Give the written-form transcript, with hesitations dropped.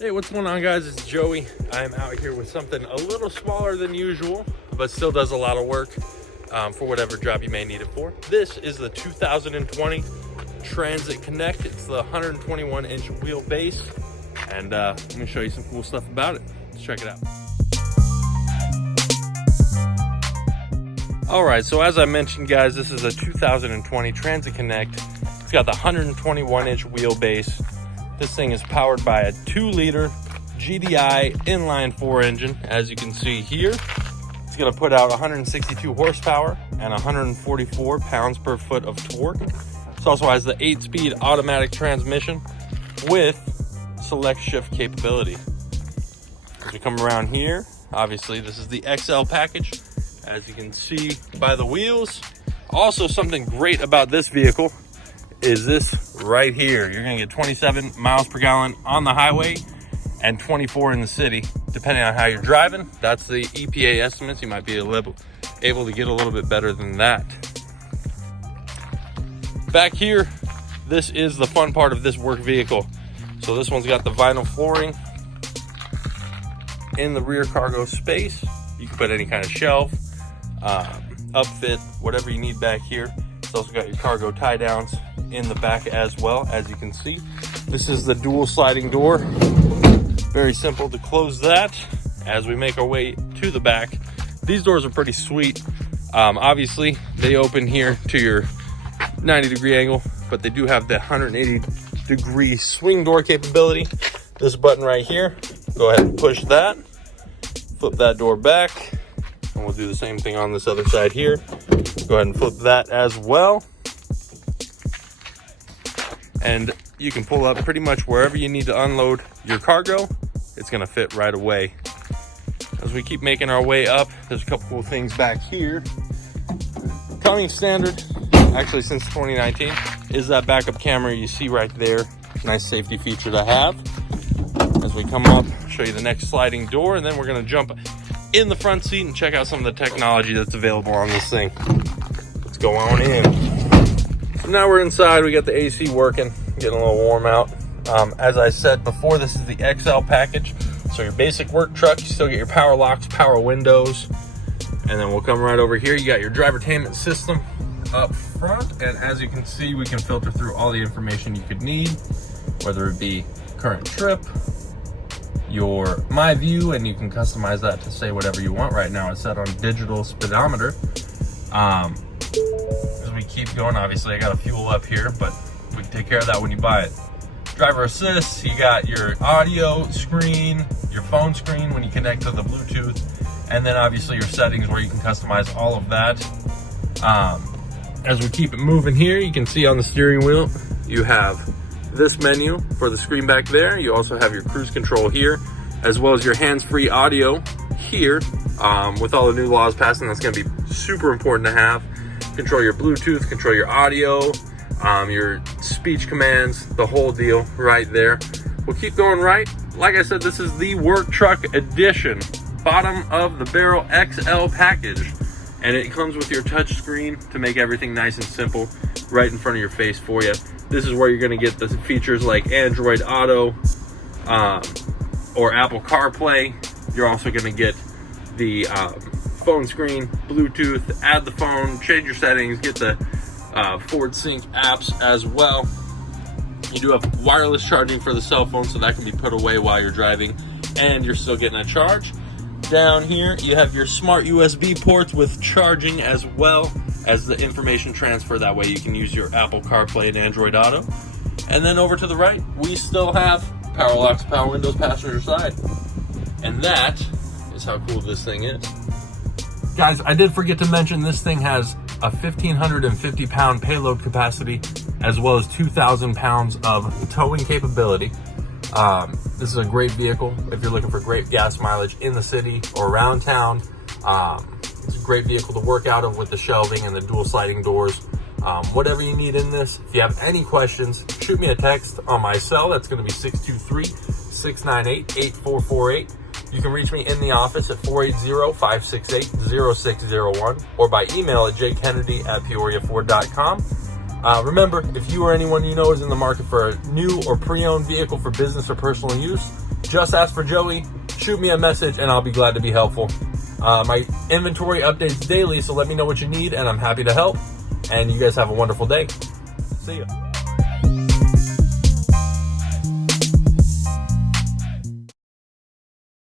Hey, what's going on, guys? It's Joey. I'm out here with something a little smaller than usual, but still does a lot of work for whatever job you may need it for. This is the 2020 Transit Connect. It's the 121-inch wheelbase, and I'm gonna show you some cool stuff about it. Let's check it out. All right, so as I mentioned, guys, this is a 2020 Transit Connect. It's got the 121-inch wheelbase. This thing is powered by a 2-liter GDI Inline 4 engine. As you can see here, it's going to put out 162 horsepower and 144 pounds per foot of torque. It also has the 8-speed automatic transmission with select shift capability. As you come around here, obviously this is the XL package, as you can see by the wheels. Also, something great about this vehicle is this right here. You're gonna get 27 miles per gallon on the highway and 24 in the city, depending on how you're driving. That's the EPA estimates. You might be able to get a little bit better than that. Back here, this is the fun part of this work vehicle. So this one's got the vinyl flooring in the rear cargo space. You can put any kind of shelf, upfit, whatever you need back here. It's also got your cargo tie downs in the back as well. As you can see, this is the dual sliding door. Very simple to close that. As we make our way to the back, these doors are pretty sweet. Obviously they open here to your 90-degree angle, but they do have the 180-degree swing door capability. This button right here, go ahead and push that, flip that door back, and we'll do the same thing on this other side here. Go ahead and flip that as well. And you can pull up pretty much wherever you need to unload your cargo. It's gonna fit right away. As we keep making our way up, there's a couple cool things back here. Coming standard, actually since 2019, is that backup camera you see right there. Nice safety feature to have. As we come up, show you the next sliding door, and then we're gonna jump in the front seat and check out some of the technology that's available on this thing. Let's go on in. So now we're inside. We got the AC working, getting a little warm out. As I said before, this is the XL package. So your basic work truck, you still get your power locks, power windows, and then we'll come right over here. You got your drivertainment system up front, and as you can see, we can filter through all the information you could need, whether it be current trip, your My View, and you can customize that to say whatever you want. Right now it's set on digital speedometer. As we keep going, obviously I got a fuel up here, but we can take care of that when you buy it. Driver assist, you got your audio screen, your phone screen when you connect to the Bluetooth, and then obviously your settings where you can customize all of that. As we keep it moving here, you can see on the steering wheel, you have this menu for the screen back there. You also have your cruise control here, as well as your hands-free audio here. With all the new laws passing, that's gonna be super important to have. Control your Bluetooth, control your audio, your speech commands, the whole deal right there. We'll keep going right. Like I said, this is the work truck edition, bottom of the barrel XL package. And it comes with your touch screen to make everything nice and simple right in front of your face for you. This is where you're gonna get the features like Android Auto or Apple CarPlay. You're also gonna get the phone screen, Bluetooth, add the phone, change your settings, get the Ford Sync apps as well. You do have wireless charging for the cell phone, so that can be put away while you're driving and you're still getting a charge. Down here you have your smart USB ports with charging, as well as the information transfer. That way you can use your Apple CarPlay and Android Auto. And then over to the right, we still have power locks, power windows, passenger side. And that is how cool this thing is. Guys, I did forget to mention this thing has a 1,550 pound payload capacity, as well as 2,000 pounds of towing capability. This is a great vehicle if you're looking for great gas mileage in the city or around town. It's a great vehicle to work out of with the shelving and the dual sliding doors. Whatever you need in this. If you have any questions, shoot me a text on my cell. That's going to be 623-698-8448. You can reach me in the office at 480-568-0601 or by email at jkennedy@peoriaford.com. Remember, if you or anyone you know is in the market for a new or pre-owned vehicle for business or personal use, just ask for Joey, shoot me a message, and I'll be glad to be helpful. My inventory updates daily, so let me know what you need, and I'm happy to help. And you guys have a wonderful day. See ya.